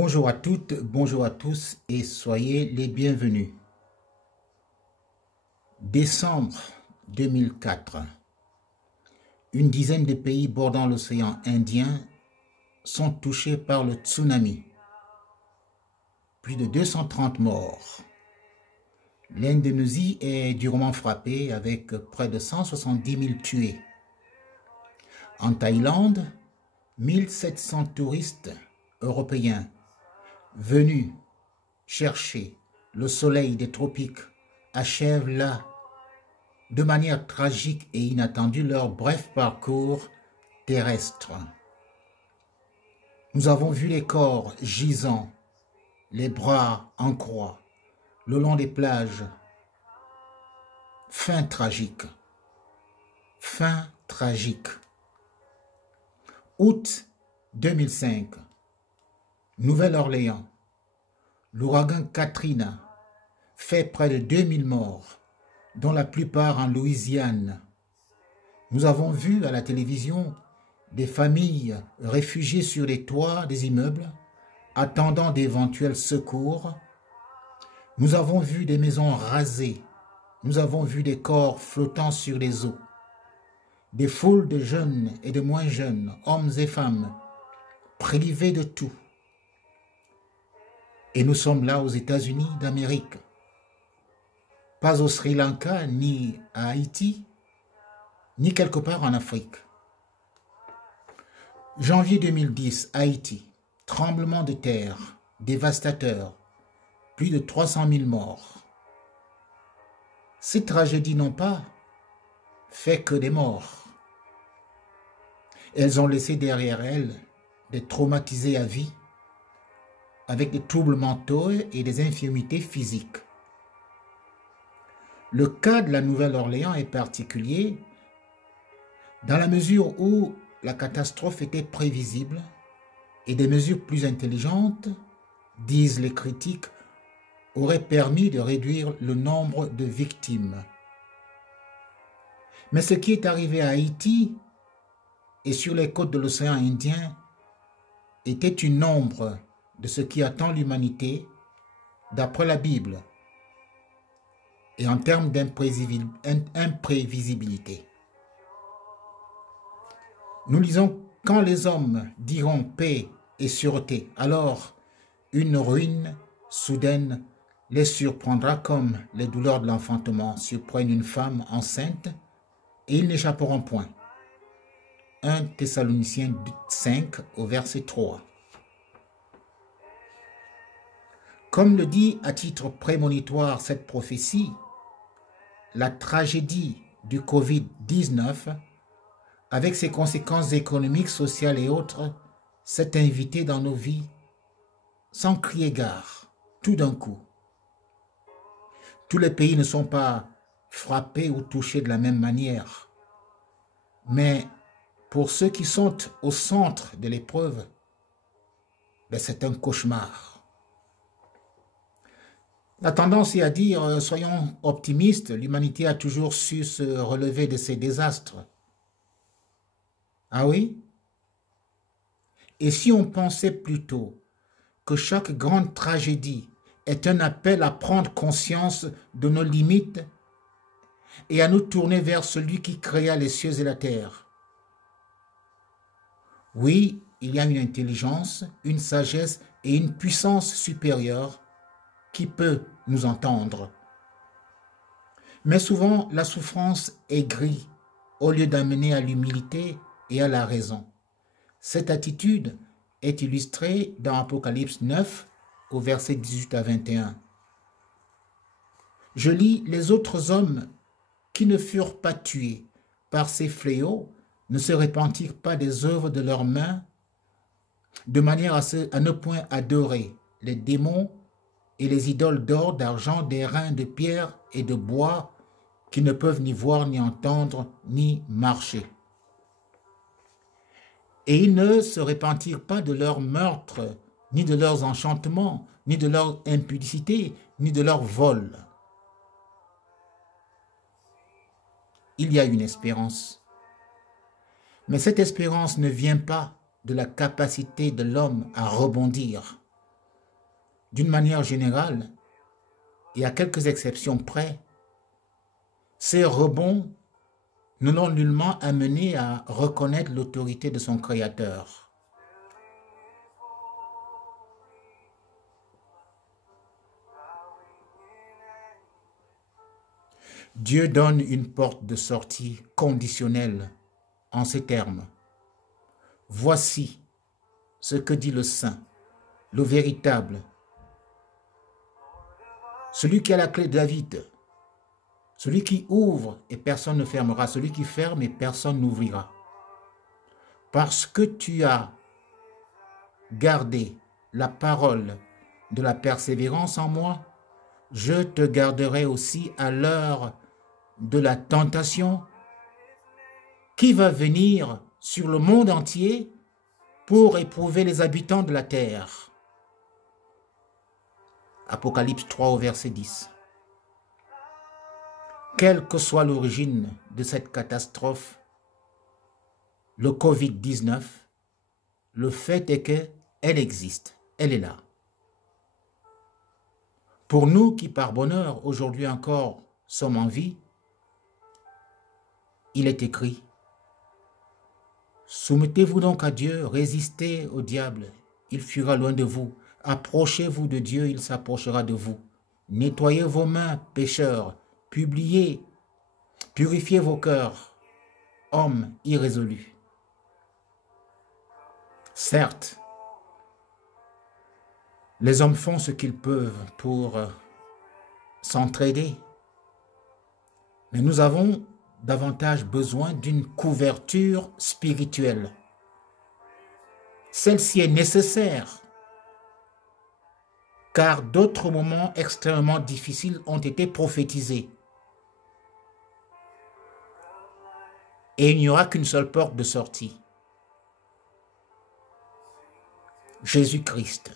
Bonjour à toutes, bonjour à tous et soyez les bienvenus. Décembre 2004. Une dizaine de pays bordant l'océan Indien sont touchés par le tsunami. Plus de 230 morts. L'Indonésie est durement frappée avec près de 170 000 tués. En Thaïlande, 1700 touristes européens venus chercher le soleil des tropiques achèvent là, de manière tragique et inattendue, leur bref parcours terrestre. Nous avons vu les corps gisant, les bras en croix, le long des plages. Fin tragique. Fin tragique. Août 2005. Nouvelle-Orléans. L'ouragan Katrina fait près de 2000 morts, dont la plupart en Louisiane. Nous avons vu à la télévision des familles réfugiées sur les toits des immeubles, attendant d'éventuels secours. Nous avons vu des maisons rasées. Nous avons vu des corps flottant sur les eaux. Des foules de jeunes et de moins jeunes, hommes et femmes, privés de tout. Et nous sommes là aux États-Unis d'Amérique. Pas au Sri Lanka, ni à Haïti, ni quelque part en Afrique. Janvier 2010, Haïti. Tremblement de terre, dévastateur. Plus de 300 000 morts. Ces tragédies n'ont pas fait que des morts. Elles ont laissé derrière elles des traumatisés à vie, avec des troubles mentaux et des infirmités physiques. Le cas de la Nouvelle-Orléans est particulier dans la mesure où la catastrophe était prévisible et des mesures plus intelligentes, disent les critiques, auraient permis de réduire le nombre de victimes. Mais ce qui est arrivé à Haïti et sur les côtes de l'océan Indien était une ombre de ce qui attend l'humanité d'après la Bible et en termes d'imprévisibilité. Nous lisons « Quand les hommes diront paix et sûreté, alors une ruine soudaine les surprendra comme les douleurs de l'enfantement surprennent une femme enceinte et ils n'échapperont point. » 1 Thessaloniciens 5 au verset 3. Comme le dit à titre prémonitoire cette prophétie, la tragédie du Covid-19, avec ses conséquences économiques, sociales et autres, s'est invitée dans nos vies sans crier gare, tout d'un coup. Tous les pays ne sont pas frappés ou touchés de la même manière, mais pour ceux qui sont au centre de l'épreuve, c'est un cauchemar. La tendance est à dire, soyons optimistes, l'humanité a toujours su se relever de ces désastres. Ah oui? Et si on pensait plutôt que chaque grande tragédie est un appel à prendre conscience de nos limites et à nous tourner vers celui qui créa les cieux et la terre? Oui, il y a une intelligence, une sagesse et une puissance supérieure qui peut nous entendre. Mais souvent, la souffrance aigrit au lieu d'amener à l'humilité et à la raison. Cette attitude est illustrée dans Apocalypse 9 au verset 18 à 21. Je lis « Les autres hommes qui ne furent pas tués par ces fléaux ne se repentirent pas des œuvres de leurs mains, de manière à ne point adorer les démons et les idoles d'or, d'argent, d'airain, de pierre et de bois, qui ne peuvent ni voir, ni entendre, ni marcher. Et ils ne se repentirent pas de leurs meurtres, ni de leurs enchantements, ni de leur impudicité, ni de leur vol. » Il y a une espérance. Mais cette espérance ne vient pas de la capacité de l'homme à rebondir, d'une manière générale, et à quelques exceptions près, ces rebonds ne l'ont nullement amené à reconnaître l'autorité de son Créateur. Dieu donne une porte de sortie conditionnelle en ces termes. Voici ce que dit le Saint, le véritable, celui qui a la clé de David, celui qui ouvre et personne ne fermera, celui qui ferme et personne n'ouvrira. Parce que tu as gardé la parole de la persévérance en moi, je te garderai aussi à l'heure de la tentation qui va venir sur le monde entier pour éprouver les habitants de la terre. Apocalypse 3 au verset 10. Quelle que soit l'origine de cette catastrophe, le Covid-19, le fait est qu'elle existe, elle est là. Pour nous qui, par bonheur, aujourd'hui encore, sommes en vie, il est écrit, soumettez-vous donc à Dieu, résistez au diable, il fuira loin de vous. Approchez-vous de Dieu, il s'approchera de vous. Nettoyez vos mains, pécheurs, purifiez vos cœurs, hommes irrésolus. Certes, les hommes font ce qu'ils peuvent pour s'entraider, mais nous avons davantage besoin d'une couverture spirituelle. Celle-ci est nécessaire, car d'autres moments extrêmement difficiles ont été prophétisés. Et il n'y aura qu'une seule porte de sortie. Jésus-Christ.